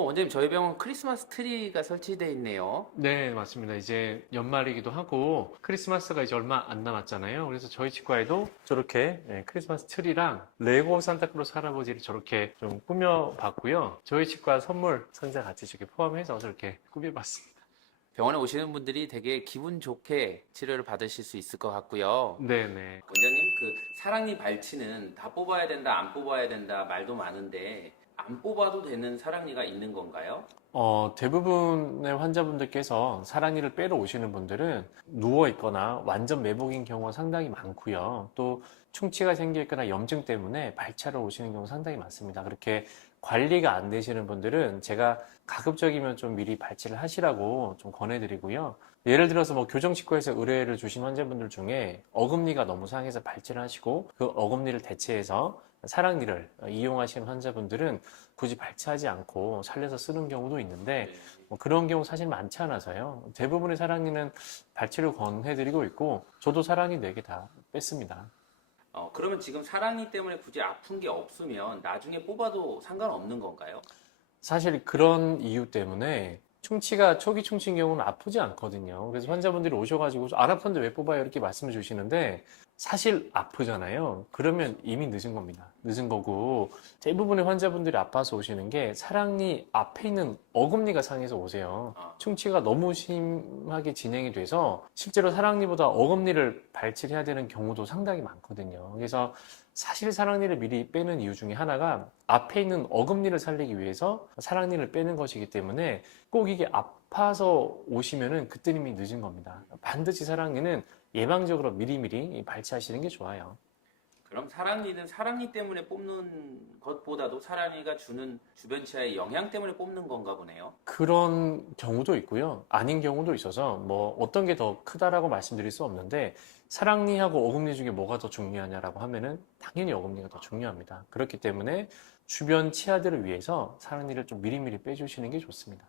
원장님, 저희 병원 크리스마스 트리가 설치되어 있네요. 네, 맞습니다. 이제 연말이기도 하고 크리스마스가 이제 얼마 안 남았잖아요. 그래서 저희 치과에도 저렇게 크리스마스 트리랑 레고 산타클로스 할아버지를 저렇게 좀 꾸며봤고요. 저희 치과 선물 상자 같이 이렇게 포함해서 저렇게 꾸며봤습니다. 병원에 오시는 분들이 되게 기분 좋게 치료를 받으실 수 있을 것 같고요. 네네. 원장님, 사랑니 발치는 다 뽑아야 된다, 안 뽑아야 된다 말도 많은데 안 뽑아도 되는 사랑니가 있는 건가요? 대부분의 환자분들께서 사랑니를 빼러 오시는 분들은 누워 있거나 완전 매복인 경우가 상당히 많고요. 또 충치가 생겨 있거나 염증 때문에 발치하러 오시는 경우 상당히 많습니다. 그렇게 관리가 안 되시는 분들은 제가 가급적이면 좀 미리 발치를 하시라고 좀 권해드리고요. 예를 들어서 뭐 교정치과에서 의뢰를 주신 환자분들 중에 어금니가 너무 상해서 발치를 하시고 그 어금니를 대체해서 사랑니를 이용하시는 환자분들은 굳이 발치하지 않고 살려서 쓰는 경우도 있는데 네. 뭐 그런 경우 사실 많지 않아서요. 대부분의 사랑니는 발치를 권해드리고 있고 저도 사랑니 4개 다 뺐습니다. 그러면 지금 사랑니 때문에 굳이 아픈 게 없으면 나중에 뽑아도 상관없는 건가요? 사실 그런 이유 때문에 충치가 초기 충치인 경우는 아프지 않거든요. 그래서 환자분들이 오셔가지고 안 아픈데 왜 뽑아요? 이렇게 말씀을 주시는데 사실 아프잖아요. 그러면 이미 늦은 겁니다. 늦은 거고 대부분의 환자분들이 아파서 오시는 게 사랑니 앞에 있는 어금니가 상해서 오세요. 충치가 너무 심하게 진행이 돼서 실제로 사랑니보다 어금니를 발치를 해야 되는 경우도 상당히 많거든요. 그래서 사실 사랑니를 미리 빼는 이유 중에 하나가 앞에 있는 어금니를 살리기 위해서 사랑니를 빼는 것이기 때문에 꼭 이게 아파서 오시면은 그때는 이미 늦은 겁니다. 반드시 사랑니는 예방적으로 미리미리 발치하시는 게 좋아요. 그럼 사랑니는 사랑니 때문에 뽑는 것보다도 사랑니가 주는 주변 치아의 영향 때문에 뽑는 건가 보네요. 그런 경우도 있고요. 아닌 경우도 있어서 뭐 어떤 게 더 크다라고 말씀드릴 수 없는데 사랑니하고 어금니 중에 뭐가 더 중요하냐라고 하면은 당연히 어금니가 더 중요합니다. 그렇기 때문에 주변 치아들을 위해서 사랑니를 좀 미리미리 빼주시는 게 좋습니다.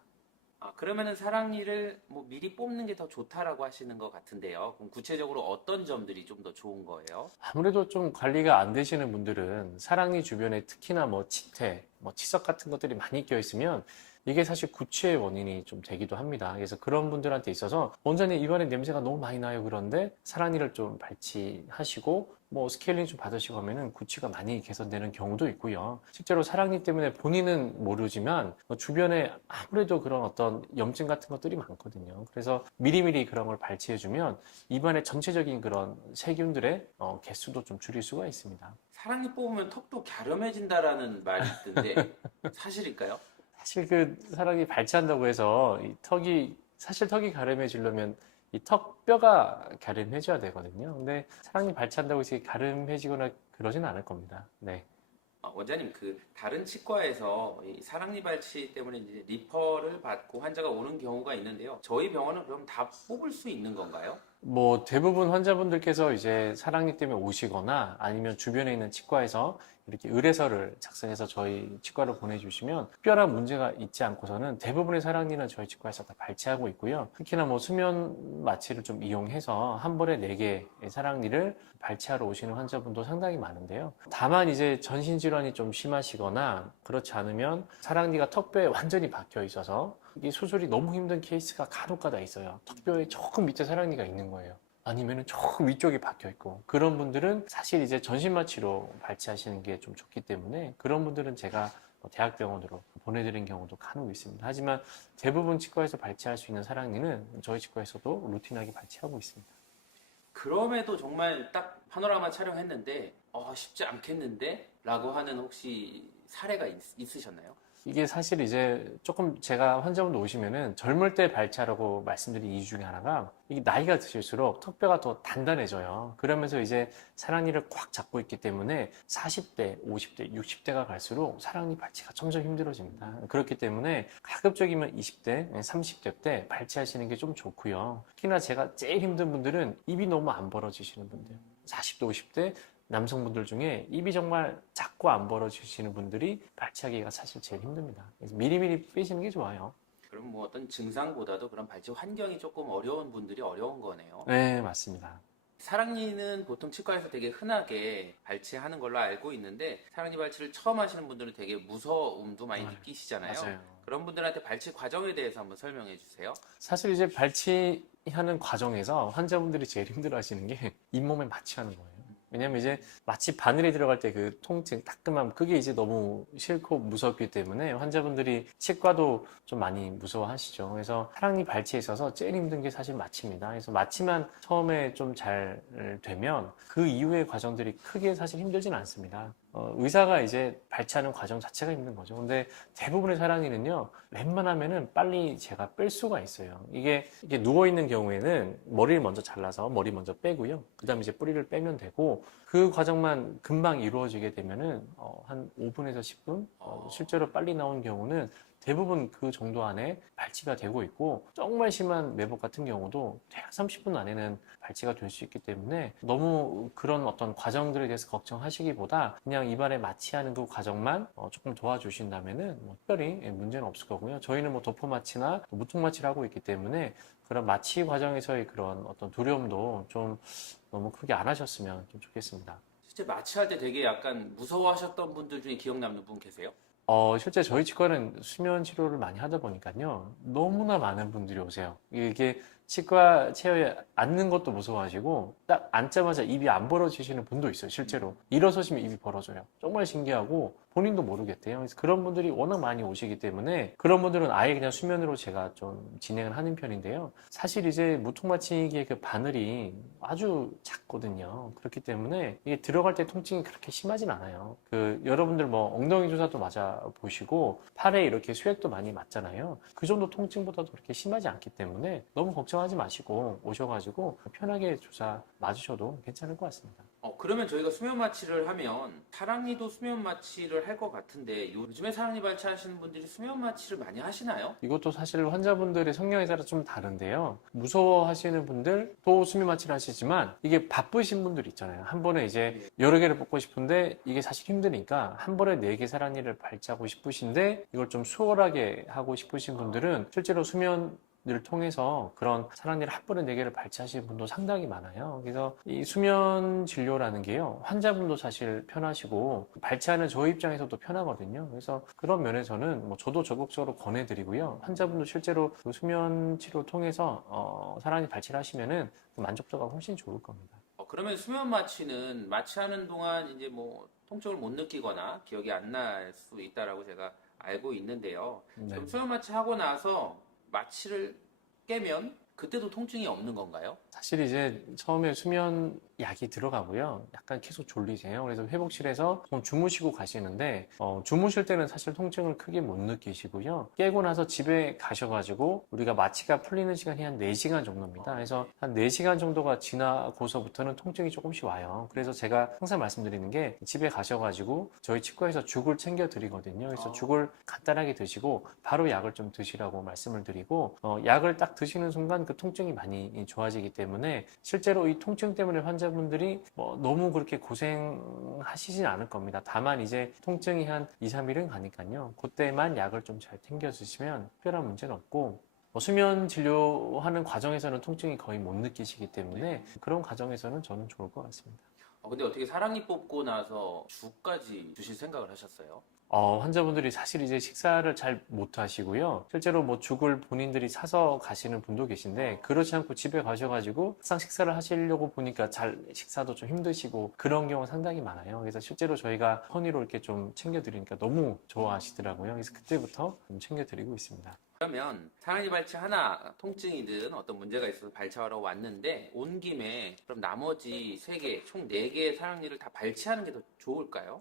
그러면은 사랑니를 뭐 미리 뽑는 게 더 좋다라고 하시는 것 같은데요. 그럼 구체적으로 어떤 점들이 좀 더 좋은 거예요? 아무래도 좀 관리가 안 되시는 분들은 사랑니 주변에 특히나 뭐 치태, 뭐 치석 같은 것들이 많이 껴 있으면 이게 사실 구취의 원인이 좀 되기도 합니다. 그래서 그런 분들한테 있어서 원장님 입안에 냄새가 너무 많이 나요. 그런데 사랑니를 좀 발치하시고 뭐 스케일링 좀 받으시고 하면은 구취가 많이 개선되는 경우도 있고요. 실제로 사랑니 때문에 본인은 모르지만 주변에 아무래도 그런 어떤 염증 같은 것들이 많거든요. 그래서 미리미리 그런 걸 발치해주면 입안의 전체적인 그런 세균들의 개수도 좀 줄일 수가 있습니다. 사랑니 뽑으면 턱도 갸름해진다라는 말이 있던데 사실일까요? 사실 그 사람이 발치한다고 해서 이 턱이 사실 턱이 가름해지려면 이 턱뼈가 가름해져야 되거든요. 근데 사람이 발치한다고 해서 가름해지거나 그러진 않을 겁니다. 네. 원장님, 다른 치과에서 이 사랑니 발치 때문에 이제 리퍼를 받고 환자가 오는 경우가 있는데요. 저희 병원은 그럼 다 뽑을 수 있는 건가요? 뭐 대부분 환자분들께서 이제 사랑니 때문에 오시거나 아니면 주변에 있는 치과에서 이렇게 의뢰서를 작성해서 저희 치과로 보내주시면 특별한 문제가 있지 않고서는 대부분의 사랑니는 저희 치과에서 다 발치하고 있고요. 특히나 뭐 수면 마취를 좀 이용해서 한 번에 4개의 사랑니를 발치하러 오시는 환자분도 상당히 많은데요. 다만 이제 전신질환이 좀 심하시거나 그렇지 않으면 사랑니가 턱뼈에 완전히 박혀 있어서 이 수술이 너무 힘든 케이스가 간혹가다 있어요. 턱뼈에 조금 밑에 사랑니가 있는 거예요. 아니면 조금 위쪽이 박혀 있고 그런 분들은 사실 이제 전신마취로 발치하시는 게 좀 좋기 때문에 그런 분들은 제가 대학병원으로 보내드린 경우도 간혹 있습니다. 하지만 대부분 치과에서 발치할 수 있는 사랑니는 저희 치과에서도 루틴하게 발치하고 있습니다. 그럼에도 정말 딱 파노라마 촬영했는데 쉽지 않겠는데? 라고 하는 혹시 사례가 있으셨나요? 이게 사실 이제 조금 제가 환자분들 오시면은 젊을 때 발치하라고 말씀드린 이유 중에 하나가 이게 나이가 드실수록 턱뼈가 더 단단해져요. 그러면서 이제 사랑니를 꽉 잡고 있기 때문에 40대, 50대, 60대가 갈수록 사랑니 발치가 점점 힘들어집니다. 그렇기 때문에 가급적이면 20대, 30대 때 발치하시는 게 좀 좋고요. 특히나 제가 제일 힘든 분들은 입이 너무 안 벌어지시는 분들. 40대, 50대 남성분들 중에 입이 정말 작고 안 벌어지시는 분들이 발치하기가 사실 제일 힘듭니다. 그래서 미리미리 빼시는 게 좋아요. 그럼 뭐 어떤 증상보다도 그런 발치 환경이 조금 어려운 분들이 어려운 거네요. 네, 맞습니다. 사랑니는 보통 치과에서 되게 흔하게 발치하는 걸로 알고 있는데 사랑니 발치를 처음 하시는 분들은 되게 무서움도 많이 느끼시잖아요. 맞아요. 그런 분들한테 발치 과정에 대해서 한번 설명해 주세요. 사실 이제 발치하는 과정에서 환자분들이 제일 힘들어 하시는 게 잇몸에 마취하는 거예요. 왜냐면 이제 마취 바늘에 들어갈 때 그 통증, 따끔함, 그게 이제 너무 싫고 무섭기 때문에 환자분들이 치과도 좀 많이 무서워하시죠. 그래서 사랑니 발치에 있어서 제일 힘든 게 사실 마취입니다. 그래서 마취만 처음에 좀 잘 되면 그 이후의 과정들이 크게 사실 힘들진 않습니다. 의사가 이제 발치하는 과정 자체가 힘든 거죠. 근데 대부분의 사랑니는요, 웬만하면은 빨리 제가 뺄 수가 있어요. 이게 누워있는 경우에는 머리를 먼저 잘라서 머리 먼저 빼고요. 그 다음에 이제 뿌리를 빼면 되고, 그 과정만 금방 이루어지게 되면은, 한 5분에서 10분? 실제로 빨리 나온 경우는 대부분 그 정도 안에 발치가 되고 있고, 정말 심한 매복 같은 경우도 대략 30분 안에는 발치가 될 수 있기 때문에 너무 그런 어떤 과정들에 대해서 걱정하시기보다 그냥 입안에 마취하는 그 과정만 조금 도와주신다면은 뭐 특별히 문제는 없을 거고요. 저희는 뭐 도포 마취나 무통 마취를 하고 있기 때문에 그런 마취 과정에서의 그런 어떤 두려움도 좀 너무 크게 안 하셨으면 좀 좋겠습니다. 실제 마취할 때 되게 약간 무서워하셨던 분들 중에 기억 남는 분 계세요? 실제 저희 치과는 수면 치료를 많이 하다 보니까요. 너무나 많은 분들이 오세요. 이게 치과 체어에 앉는 것도 무서워하시고 딱 앉자마자 입이 안 벌어지시는 분도 있어요. 실제로 일어서시면 입이 벌어져요. 정말 신기하고 본인도 모르겠대요. 그래서 그런 분들이 워낙 많이 오시기 때문에 그런 분들은 아예 그냥 수면으로 제가 좀 진행을 하는 편인데요. 사실 이제 무통마취기의 그 바늘이 아주 작거든요. 그렇기 때문에 이게 들어갈 때 통증이 그렇게 심하진 않아요. 여러분들 뭐 엉덩이 주사도 맞아 보시고 팔에 이렇게 수액도 많이 맞잖아요. 그 정도 통증보다도 그렇게 심하지 않기 때문에 너무 걱정하지 마시고 오셔가지고 편하게 주사 맞으셔도 괜찮을 것 같습니다. 그러면 저희가 수면 마취를 하면 사랑니도 수면 마취를 할 것 같은데 요즘에 사랑니 발치 하시는 분들이 수면 마취를 많이 하시나요? 이것도 사실 환자분들의 성향에 따라 좀 다른데요. 무서워하시는 분들도 수면 마취를 하시지만 이게 바쁘신 분들 있잖아요. 한 번에 이제 여러 개를 뽑고 싶은데 이게 사실 힘드니까 한 번에 4개 사랑니를 발치하고 싶으신데 이걸 좀 수월하게 하고 싶으신 분들은 실제로 수면 을 통해서 그런 사랑니를 한 번에 4개를 발치하시는 분도 상당히 많아요. 그래서 이 수면 진료라는 게요, 환자분도 사실 편하시고 발치하는 저희 입장에서도 편하거든요. 그래서 그런 면에서는 뭐 저도 적극적으로 권해드리고요. 환자분도 실제로 그 수면 치료 통해서 사랑니 발치를 하시면은 만족도가 훨씬 좋을 겁니다. 그러면 수면 마취는 마취하는 동안 이제 뭐 통증을 못 느끼거나 기억이 안 날 수 있다라고 제가 알고 있는데요. 네. 그럼 수면 마취 하고 나서 마취를 깨면 그때도 통증이 없는 건가요? 사실 이제 처음에 수면 약이 들어가고요. 약간 계속 졸리세요. 그래서 회복실에서 좀 주무시고 가시는데 주무실 때는 사실 통증을 크게 못 느끼시고요. 깨고 나서 집에 가셔가지고 우리가 마취가 풀리는 시간이 한 4시간 정도입니다. 그래서 한 4시간 정도가 지나고서부터는 통증이 조금씩 와요. 그래서 제가 항상 말씀드리는 게 집에 가셔가지고 저희 치과에서 죽을 챙겨 드리거든요. 그래서 죽을 간단하게 드시고 바로 약을 좀 드시라고 말씀을 드리고 약을 딱 드시는 순간 그 통증이 많이 좋아지기 때문에 실제로 이 통증 때문에 환자분들이 너무 그렇게 고생하시진 않을 겁니다. 다만 이제 통증이 한 2, 3일은 가니까요. 그때만 약을 좀 잘 챙겨 드시면 특별한 문제는 없고 수면 진료하는 과정에서는 통증이 거의 못 느끼시기 때문에 그런 과정에서는 저는 좋을 것 같습니다. 근데 어떻게 사랑니 뽑고 나서 죽까지 주실 생각을 하셨어요? 환자분들이 사실 이제 식사를 잘 못 하시고요. 실제로 뭐 죽을 본인들이 사서 가시는 분도 계신데 그렇지 않고 집에 가셔가지고 항상 식사를 하시려고 보니까 잘 식사도 좀 힘드시고 그런 경우 상당히 많아요. 그래서 실제로 저희가 허니로 이렇게 좀 챙겨드리니까 너무 좋아하시더라고요. 그래서 그때부터 좀 챙겨드리고 있습니다. 그러면 사랑니 발치 하나 통증이든 어떤 문제가 있어서 발치하러 왔는데 온 김에 그럼 나머지 3개, 총 4개의 사랑니를 다 발치하는 게 더 좋을까요?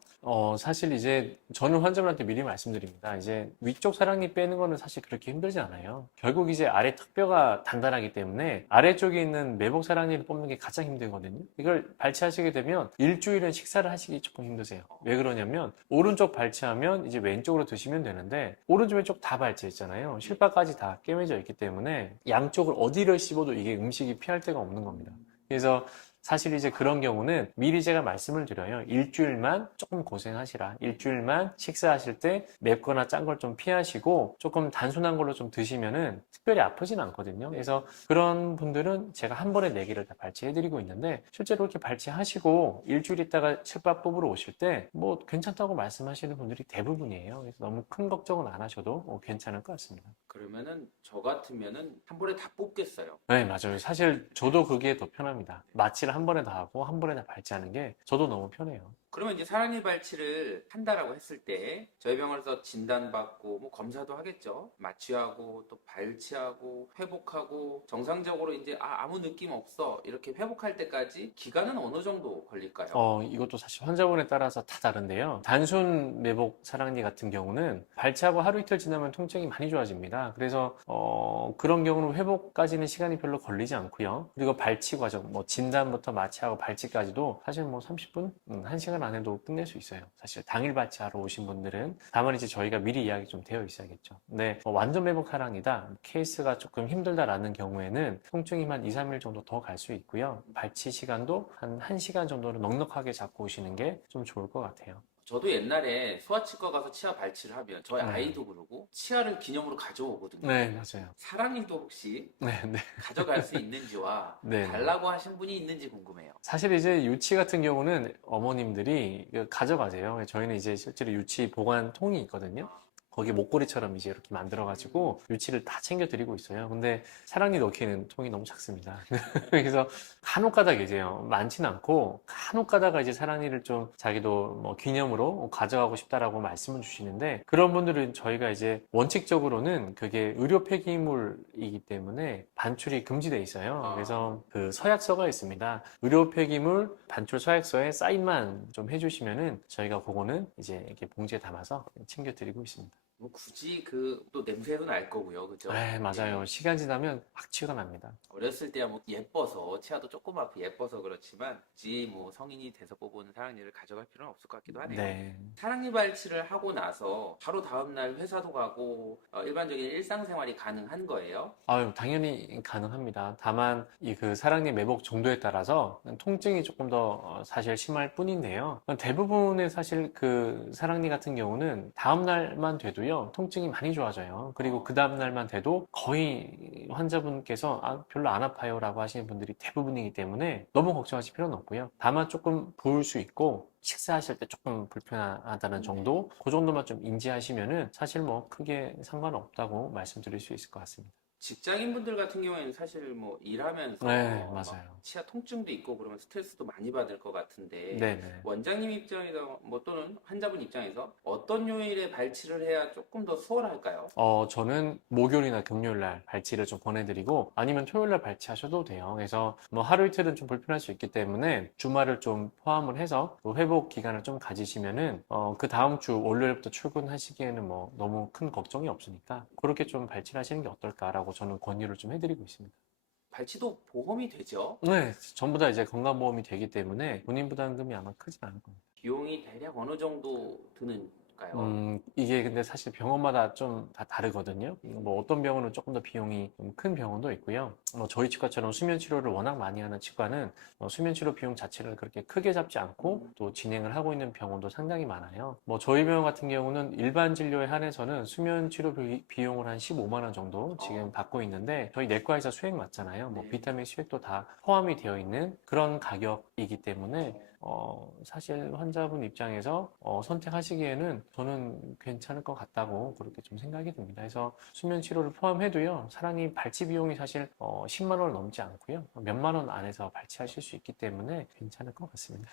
사실 이제 저는 환자분한테 미리 말씀드립니다. 이제 위쪽 사랑니 빼는 거는 사실 그렇게 힘들지 않아요. 결국 이제 아래 턱뼈가 단단하기 때문에 아래쪽에 있는 매복 사랑니를 뽑는 게 가장 힘들거든요. 이걸 발치하시게 되면 일주일은 식사를 하시기 조금 힘드세요. 왜 그러냐면 오른쪽 발치하면 이제 왼쪽으로 드시면 되는데 오른쪽 왼쪽 다 발치했잖아요. 실밥까지 다 깨매져 있기 때문에 양쪽을 어디를 씹어도 이게 음식이 피할 데가 없는 겁니다. 그래서 사실 이제 그런 경우는 미리 제가 말씀을 드려요. 일주일만 조금 고생하시라. 일주일만 식사하실 때 맵거나 짠 걸 좀 피하시고 조금 단순한 걸로 좀 드시면은 특별히 아프진 않거든요. 그래서 그런 분들은 제가 한 번에 4개를 다 발치해드리고 있는데 실제로 이렇게 발치하시고 일주일 있다가 칠밥 뽑으러 오실 때 뭐 괜찮다고 말씀하시는 분들이 대부분이에요. 그래서 너무 큰 걱정은 안 하셔도 괜찮을 것 같습니다. 그러면은 저 같으면은 한 번에 다 뽑겠어요. 네, 맞아요. 사실 저도 그게 더 편합니다. 마취를 한 번에 다 하고 한 번에 다 발치하는 게 저도 너무 편해요. 그러면 이제 사랑니 발치를 한다라고 했을 때 저희 병원에서 진단받고 뭐 검사도 하겠죠. 마취하고 또 발치하고 회복하고 정상적으로 이제 아무 느낌 없어 이렇게 회복할 때까지 기간은 어느 정도 걸릴까요? 이것도 사실 환자분에 따라서 다 다른데요. 단순 매복 사랑니 같은 경우는 발치하고 하루 이틀 지나면 통증이 많이 좋아집니다. 그래서 그런 경우는 회복까지는 시간이 별로 걸리지 않고요. 그리고 발치 과정, 뭐 진단부터 마취하고 발치까지도 사실 뭐 30분, 1시간 안에도 끝낼 수 있어요. 사실 당일 발치하러 오신 분들은 다만 이제 저희가 미리 예약이 좀 되어 있어야겠죠. 근데 완전 매복 사랑이다, 케이스가 조금 힘들다라는 경우에는 통증이 한 2, 3일 정도 더 갈 수 있고요. 발치 시간도 한 1시간 정도는 넉넉하게 잡고 오시는 게 좀 좋을 것 같아요. 저도 옛날에 소아치과 가서 치아 발치를 하면 저희 네. 아이도 그러고 치아를 기념으로 가져오거든요. 네, 맞아요. 사랑니도 혹시 네, 네. 가져갈 수 있는지와 네, 네. 달라고 하신 분이 있는지 궁금해요. 사실 이제 유치 같은 경우는 어머님들이 가져가세요. 저희는 이제 실제로 유치 보관통이 있거든요. 거기 목걸이처럼 이제 이렇게 만들어가지고 유치를 다 챙겨드리고 있어요. 근데 사랑니 넣기에는 통이 너무 작습니다. 그래서 간혹 가다 계세요. 많진 않고 간혹 가다가 이제 사랑니를 좀 자기도 뭐 기념으로 가져가고 싶다라고 말씀을 주시는데 그런 분들은 저희가 이제 원칙적으로는 그게 의료 폐기물이기 때문에 반출이 금지돼 있어요. 그래서 그 서약서가 있습니다. 의료 폐기물 반출 서약서에 사인만 좀 해주시면은 저희가 그거는 이제 이렇게 봉지에 담아서 챙겨드리고 있습니다. 뭐 굳이 또 냄새도 날 거고요, 그죠? 네, 맞아요. 예. 시간 지나면 악취가 납니다. 어렸을 때야 뭐 예뻐서 치아도 조그맣고 예뻐서 그렇지만 굳이 뭐 성인이 돼서 뽑은 사랑니를 가져갈 필요는 없을 것 같기도 하네요. 네. 사랑니 발치를 하고 나서 바로 다음날 회사도 가고 일반적인 일상생활이 가능한 거예요? 아유, 당연히 가능합니다. 다만 이 그 사랑니 매복 정도에 따라서 통증이 조금 더 사실 심할 뿐인데요. 대부분의 사실 그 사랑니 같은 경우는 다음 날만 돼도요, 통증이 많이 좋아져요. 그리고 그 다음 날만 돼도 거의 환자분께서 별로 안 아파요라고 하시는 분들이 대부분이기 때문에 너무 걱정하실 필요는 없고요. 다만 조금 부을 수 있고 식사하실 때 조금 불편하다는 정도, 그 정도만 좀 인지하시면은 사실 뭐 크게 상관없다고 말씀드릴 수 있을 것 같습니다. 직장인분들 같은 경우에는 사실 뭐 일하면서 네, 막 맞아요. 치아 통증도 있고 그러면 스트레스도 많이 받을 것 같은데 네네. 원장님 입장에서 뭐 또는 환자분 입장에서 어떤 요일에 발치를 해야 조금 더 수월할까요? 저는 목요일이나 금요일 날 발치를 좀 권해드리고 아니면 토요일 날 발치하셔도 돼요. 그래서 뭐 하루 이틀은 좀 불편할 수 있기 때문에 주말을 좀 포함을 해서 또 회복 기간을 좀 가지시면은 그 다음 주 월요일부터 출근하시기에는 뭐 너무 큰 걱정이 없으니까 그렇게 좀 발치를 하시는 게 어떨까라고 저는 권유를 좀 해드리고 있습니다. 발치도 보험이 되죠? 네, 전부 다 이제 건강보험이 되기 때문에 본인 부담금이 아마 크진 않을 겁니다. 비용이 대략 어느 정도 드는가요? 이게 근데 사실 병원마다 좀 다 다르거든요. 뭐 어떤 병원은 조금 더 비용이 좀 큰 병원도 있고요. 뭐 저희 치과처럼 수면 치료를 워낙 많이 하는 치과는 수면 치료 비용 자체를 그렇게 크게 잡지 않고 또 진행을 하고 있는 병원도 상당히 많아요. 뭐 저희 병원 같은 경우는 일반 진료에 한해서는 수면 치료 비용을 한 15만 원 정도 지금 받고 있는데 저희 내과에서 수액 맞잖아요. 뭐 네. 비타민 수액도 다 포함이 되어 있는 그런 가격이기 때문에 사실 환자분 입장에서 선택하시기에는 저는 괜찮을 것 같다고 그렇게 좀 생각이 듭니다. 그래서 수면 치료를 포함해도요, 사랑니 발치 비용이 사실 10만 원을 넘지 않고요, 몇만 원 안에서 발치하실 수 있기 때문에 괜찮을 것 같습니다.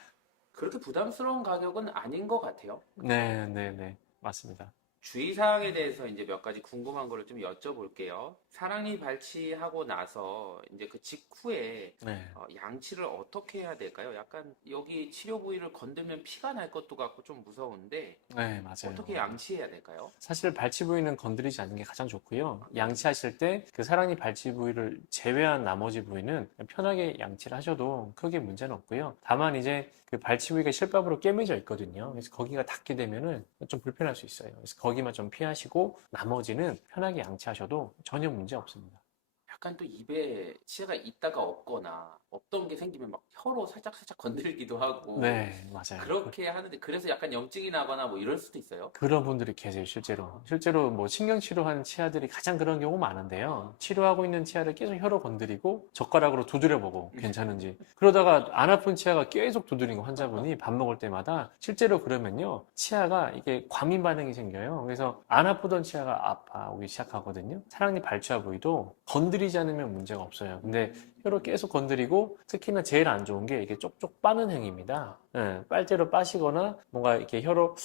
그렇게 부담스러운 가격은 아닌 것 같아요. 네, 네, 네, 맞습니다. 주의사항에 대해서 이제 몇 가지 궁금한 거를 좀 여쭤볼게요. 사랑니 발치하고 나서 이제 그 직후에 네, 양치를 어떻게 해야 될까요? 약간 여기 치료 부위를 건들면 피가 날 것도 같고 좀 무서운데 네, 맞아요. 어떻게 양치해야 될까요? 사실 발치 부위는 건드리지 않는 게 가장 좋고요. 양치하실 때 그 사랑니 발치 부위를 제외한 나머지 부위는 편하게 양치를 하셔도 크게 문제는 없고요. 다만 이제 그 발치 부위가 실밥으로 꿰매져 있거든요. 그래서 거기가 닿게 되면은 좀 불편할 수 있어요. 그래서 거기만 좀 피하시고 나머지는 편하게 양치하셔도 전혀 문제 없습니다. 약간 또 입에 치아가 있다가 없거나 없던 게 생기면 막 혀로 살짝 건드리기도 하고 네, 맞아요. 그렇게 하는데 그래서 약간 염증이 나거나 뭐 이럴 수도 있어요. 그런 분들이 계세요, 실제로. 실제로 뭐 신경치료하는 치아들이 가장 그런 경우 많은데요. 치료하고 있는 치아를 계속 혀로 건드리고 젓가락으로 두드려보고 괜찮은지. 그러다가 안 아픈 치아가 계속 두드리는 환자분이 밥 먹을 때마다 실제로 그러면요. 치아가 이게 과민 반응이 생겨요. 그래서 안 아프던 치아가 아파오기 시작하거든요. 사랑니 발치아 부위도 건드리지 않으면 문제가 없어요. 근데 혀로 계속 건드리고 특히나 제일 안 좋은 게 이게 쪽쪽 빠는 행위입니다. 예, 빨대로 빠시거나 뭔가 이렇게 혀로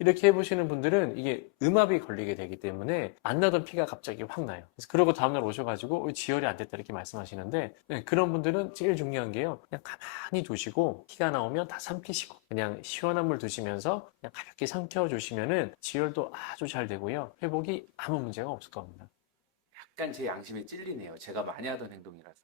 이렇게 해보시는 분들은 이게 음압이 걸리게 되기 때문에 안 나던 피가 갑자기 확 나요. 그래서 그러고 다음날 오셔가지고 지혈이 안 됐다 이렇게 말씀하시는데 네, 그런 분들은 제일 중요한 게요. 그냥 가만히 두시고 피가 나오면 다 삼키시고 그냥 시원한 물 드시면서 그냥 가볍게 삼켜주시면은 지혈도 아주 잘 되고요. 회복이 아무 문제가 없을 겁니다. 약간 제 양심에 찔리네요. 제가 많이 하던 행동이라서.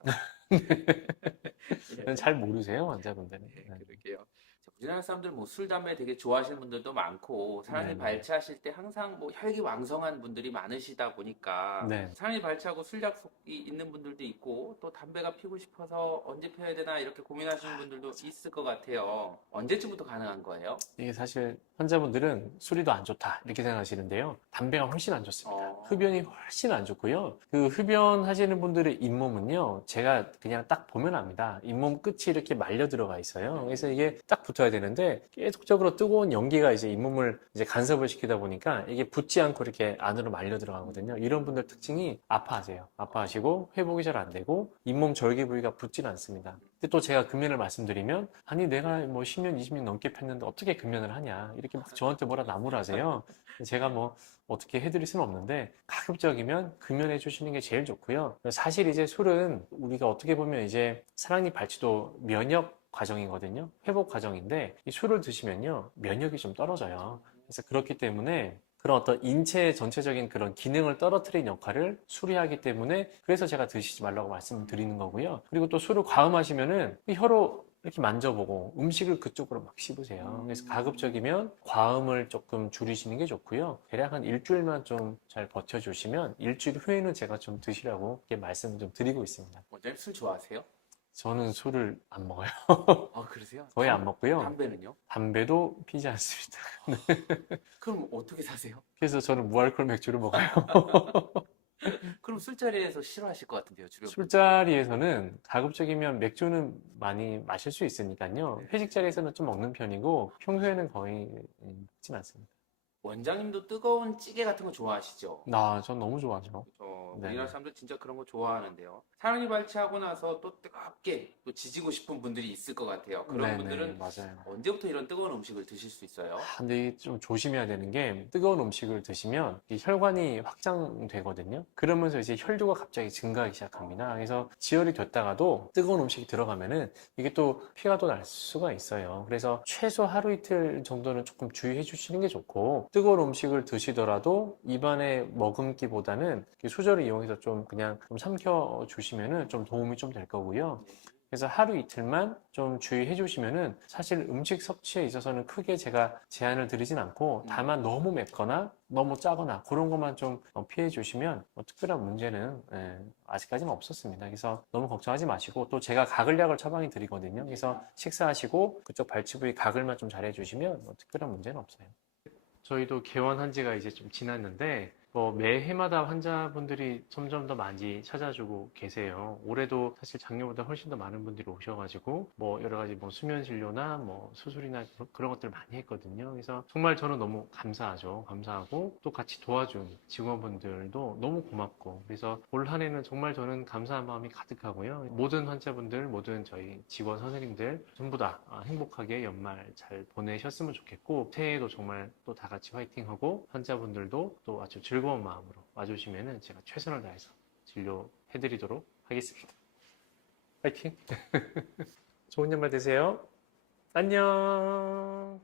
잘 모르세요, 환자분들은. 네, 네. 그러게요. 자, 우리나라 사람들 뭐 술, 담배 되게 좋아하시는 분들도 많고 사랑니 네네. 발치하실 때 항상 뭐 혈기왕성한 분들이 많으시다 보니까 네. 사랑니 발치하고 술 약속이 있는 분들도 있고 또 담배가 피고 싶어서 언제 펴야 되나 이렇게 고민하시는 분들도 있을 것 같아요. 언제쯤부터 가능한 거예요? 이게 사실 환자분들은 술이 더 안 좋다 이렇게 생각하시는데요. 담배가 훨씬 안 좋습니다. 어, 흡연이 훨씬 안 좋고요. 그 흡연 하시는 분들의 잇몸은요. 제가 그냥 딱 보면 압니다. 잇몸 끝이 이렇게 말려 들어가 있어요. 그래서 이게 딱 붙어야 되는데 계속적으로 뜨거운 연기가 이제 잇몸을 이제 간섭을 시키다 보니까 이게 붙지 않고 이렇게 안으로 말려 들어가거든요. 이런 분들 특징이 아파하세요. 아파하시고 회복이 잘 안 되고 잇몸 절개 부위가 붙지는 않습니다. 근데 또 제가 금연을 말씀드리면 아니 내가 뭐 10년, 20년 넘게 폈는데 어떻게 금연을 하냐 이렇게 막 저한테 뭐라 나무라세요. 제가 뭐 어떻게 해드릴 수는 없는데 가급적이면 금연해 주시는 게 제일 좋고요. 사실 이제 술은 우리가 어떻게 보면 이제 사랑니 발치도 면역 과정이거든요. 회복 과정인데 이 술을 드시면요 면역이 좀 떨어져요. 그래서 그렇기 때문에 그런 어떤 인체 전체적인 그런 기능을 떨어뜨리는 역할을 술이 하기 때문에 그래서 제가 드시지 말라고 말씀드리는 거고요. 그리고 또 술을 과음하시면은 혀로 이렇게 만져보고 음식을 그쪽으로 막 씹으세요. 그래서 가급적이면 과음을 조금 줄이시는 게 좋고요. 대략 한 일주일만 좀 잘 버텨주시면 일주일 후에는 제가 좀 드시라고 이렇게 말씀을 좀 드리고 있습니다. 원장님 술 좋아하세요? 저는 술을 안 먹어요. 아, 그러세요? 거의 안 먹고요. 담배는요? 담배도 피지 않습니다. 그럼 어떻게 사세요? 그래서 저는 무알콜 맥주를 먹어요. 그럼 술자리에서 싫어하실 것 같은데요, 주변 분들. 술자리에서는 가급적이면 맥주는 많이 마실 수 있으니까요. 회식 자리에서는 좀 먹는 편이고 평소에는 거의 먹진 않습니다. 원장님도 뜨거운 찌개 같은 거 좋아하시죠? 전 너무 좋아하죠. 네. 우리나라 사람들 진짜 그런 거 좋아하는데요. 사랑니 발치하고 나서 또 뜨겁게 또 지지고 싶은 분들이 있을 것 같아요. 그런 네네, 분들은 맞아요. 언제부터 이런 뜨거운 음식을 드실 수 있어요? 근데 이게 좀 조심해야 되는 게 뜨거운 음식을 드시면 이 혈관이 확장되거든요. 그러면서 이제 혈류가 갑자기 증가하기 시작합니다. 그래서 지혈이 됐다가도 뜨거운 음식이 들어가면은 이게 또 피가 또 날 수가 있어요. 그래서 최소 하루 이틀 정도는 조금 주의해 주시는 게 좋고 뜨거운 음식을 드시더라도 입안에 머금기보다는 수저를 이용해서 좀 그냥 좀 삼켜 주시면은 좀 도움이 좀 될 거고요. 그래서 하루 이틀만 좀 주의해 주시면은 사실 음식 섭취에 있어서는 크게 제가 제한을 드리진 않고 다만 너무 맵거나 너무 짜거나 그런 것만 좀 피해 주시면 특별한 문제는 아직까지는 없었습니다. 그래서 너무 걱정하지 마시고 또 제가 가글약을 처방해 드리거든요. 그래서 식사하시고 그쪽 발치 부위 가글만 좀 잘해 주시면 특별한 문제는 없어요. 저희도 개원한 지가 이제 좀 지났는데 매해마다 환자분들이 점점 더 많이 찾아주고 계세요. 올해도 사실 작년보다 훨씬 더 많은 분들이 오셔가지고 여러 가지 수면 진료나 수술이나 그런 것들을 많이 했거든요. 그래서 정말 저는 너무 감사하죠. 감사하고 또 같이 도와준 직원분들도 너무 고맙고 그래서 올 한 해는 정말 저는 감사한 마음이 가득하고요. 모든 환자분들, 모든 저희 직원 선생님들 전부 다 행복하게 연말 잘 보내셨으면 좋겠고 새해에도 정말 또 다 같이 화이팅하고 환자분들도 또 아주 즐거운 마음으로 와주시면 제가 최선을 다해서 진료해드리도록 하겠습니다. 화이팅! 좋은 연말 되세요. 안녕!